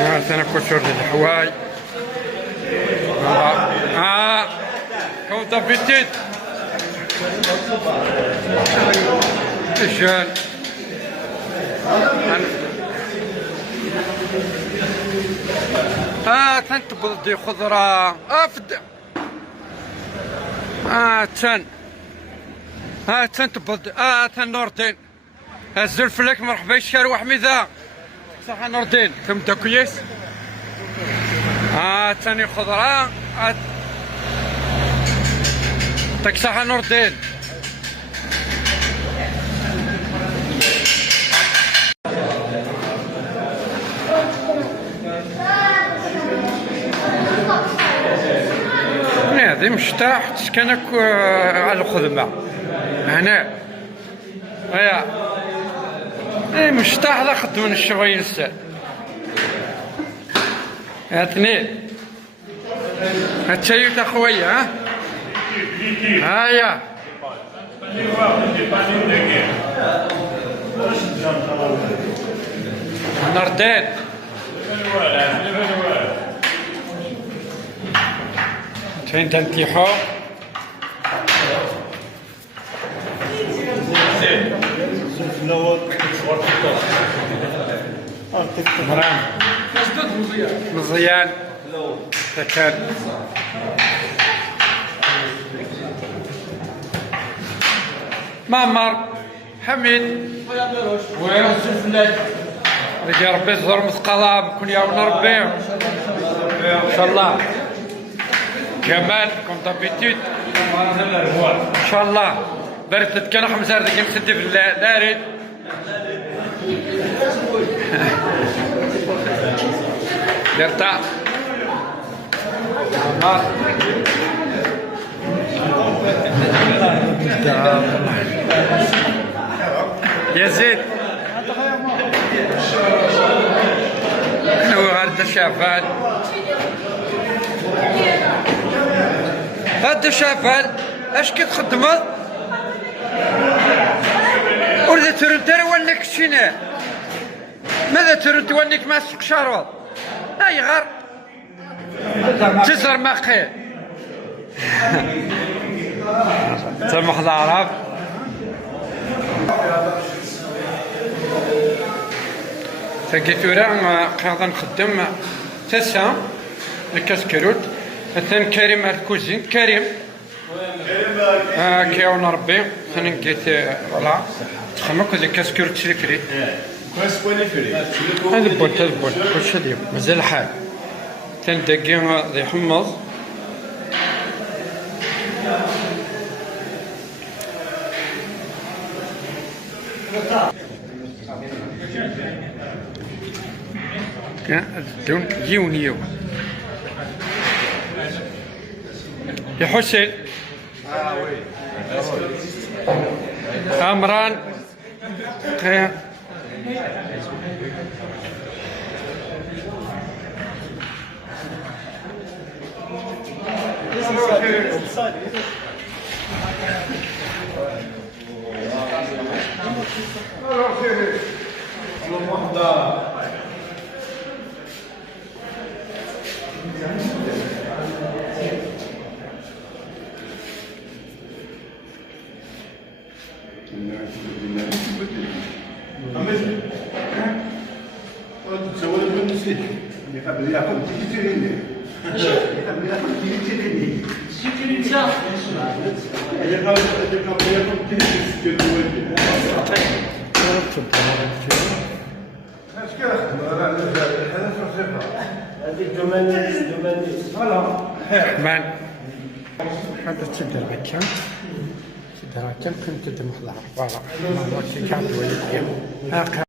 أنا كسر الحواي. كنت بتيت الجان تنتبض دي خضرة تن تنتبض تن نوردين الزلف لك مرحبا الشهر وحميدة صح نوردين تمدا كويس. تاني خضرة تكسح نوردين. هذه مشتاح تسكنك على الخدمة هنا هيا مشتاح ذا خدم من الشغل ينسى هاتني هاتشيك اخويا هيا نردين تين تنتيحو مرام مزيان تكاد معمر حميد وين الفلاش رجع ربي الزر مثقلة كل يوم نربي ان شاء الله. جمال كوم دابيتيد ان شاء الله درت كان 5 دقائق مسد في الدارج درتا يزيد هو هذا الشافان هذا شافال اش كتخدموا ولا ترد ونك شينا ماذا ترد ونك ما سوق شروط هاي غير تزر ما خير سمح العرب تاكيتورا قاعد نخدم تسع الكاسكروت مثلا كريم الكوزين كريم كيون ربي ثاني نقيت فوالا تخمك ذيك كاسكروت سليكري كويس كوالي فري هذا بوت كلشي ديال مازال الحال تندقي ذي حمص دون يونيو يا حسين عمران من هذا تدير بكام تدير كم كنت تدمر العرب فوالا ما كان